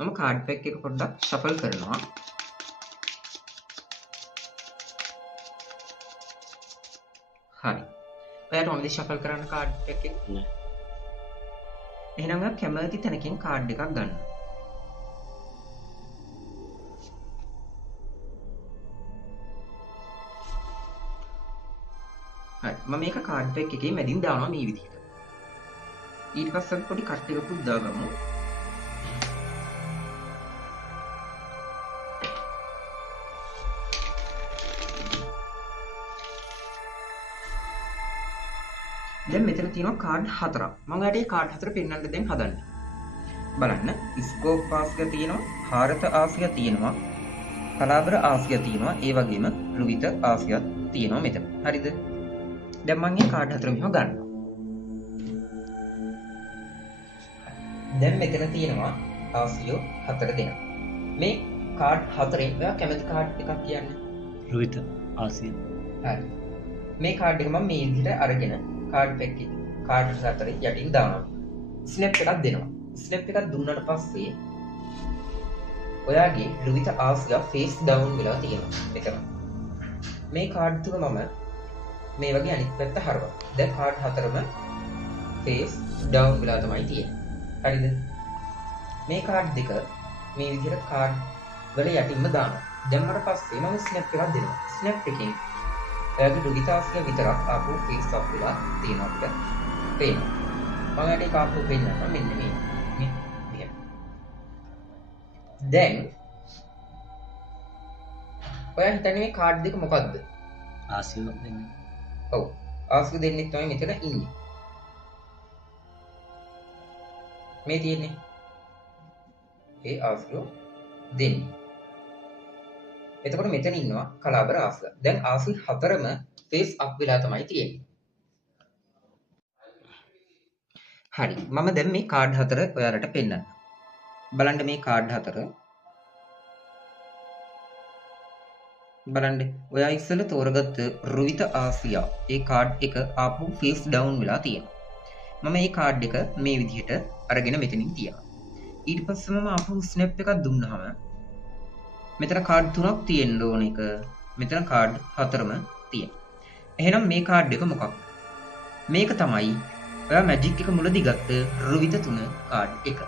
මම card pack එක පොඩ්ඩක් ෂෆල් කරනවා. හරි. ඔයාලට ඕනද ෂෆල් කරන්න කාඩ් පැක් එක? නෑ. එහෙනම් ඔයා කැමති තැනකින් කාඩ් එකක් ගන්න. හරි. මම මේක කාඩ් පැක් එකේ මැදින් දානවා මේ විදිහට. ඊට පස්සේ අපි පොඩි කට් එකකුත් දාගමු. දැන් මෙතන තියෙනවා කාඩ් 4ක්. මම ඔයාලට මේ කාඩ් 4 පෙන්වන්න දැන් හදන්නේ. බලන්න ස්කෝප් ආසිය තියෙනවා, හාරත ආසිය තියෙනවා, කලාබර ආසිය තියෙනවා, ඒ වගේම රුවිත ආසියත් තියෙනවා මෙතන. හරිද? දැන් මම මේ කාඩ් 4 මෙහෙම ගන්නවා. දැන් මෙතන තියෙනවා ආසියෝ 4 දෙනා. මේ කාඩ් 4න් ඔයා කැමති කාඩ් එකක් කියන්න. රුවිත ආසිය. හරි. මේ කාඩ් එක මම මේ විදිහට අරගෙන කාඩ් පැක් එක කාඩ් 4 යටින් දානවා. ස්නැප් එකක් දෙනවා. ස්නැප් එකක් දුන්නාට පස්සේ ඔයාගේ රුවිත ආසිය ෆේස් ඩවුන් වෙලා තියෙනවා මෙතන. මේ කාඩ් තුන මම මේ වගේ අනිත් පැත්ත හරවනවා. දැන් කාඩ් 4ම ෆේස් ඩවුන් වෙලා තමයි තියෙන්නේ. හරිද? මේ කාඩ් දෙක මේ විදිහට කාඩ් වල යටින්ම දානවා. දැම්මට පස්සේ මම ස්නැප් එකක් දෙනවා. ස්නැප් එකෙන් ඔයාගේ රුවිත ආසිය විතරක් ආපහු ෆේස් අප් වෙලා තියෙනවා අපිට පේනවා. මම ඒක ආපහු පෙන්නනවා මෙන්න මේ මෙහෙම. දැන් ඔයා හිතන්නේ මේ කාඩ් දෙක මොකද්ද? ආසිය දෙන්නේ. ඔව්. ආසිය දෙන්නෙක් තමයි මෙතන ඉන්නේ. මේ තියෙන්නේ. ඒ ආසිය දෙන්නේ. එතකොට මෙතන ඉන්නවා කලාබර ආසිය. දැන් ආසිය 4ම ෆේස් අප් වෙලා තමයි තියෙන්නේ. හරි. මම දැන් මේ කාඩ් 4 ඔයාලට පෙන්නන්නම්. බලන්න මේ කාඩ් 4. බලන්න. ඔයා ඉස්සෙල්ලා තෝරගත්ත රුවිත ආසියා ඒ කාඩ් එක ආපහු ෆේස් ඩවුන් වෙලා තියෙනවා. මම මේ කාඩ් එක මේ විදිහට අරගෙන මෙතනින් තියනවා. ඊට පස්සේ මම ආපහු ස්නැප් එකක් දුන්නාම මෙතන කාඩ් 3ක් තියෙන්න ඕන එක. මෙතන කාඩ් 4ම තියෙනවා. එහෙනම් මේ කාඩ් එක මොකක්ද? මේක තමයි ඔයා මැජික් එක මුලදී ගත්ත රුවිත 3 කාඩ් එක.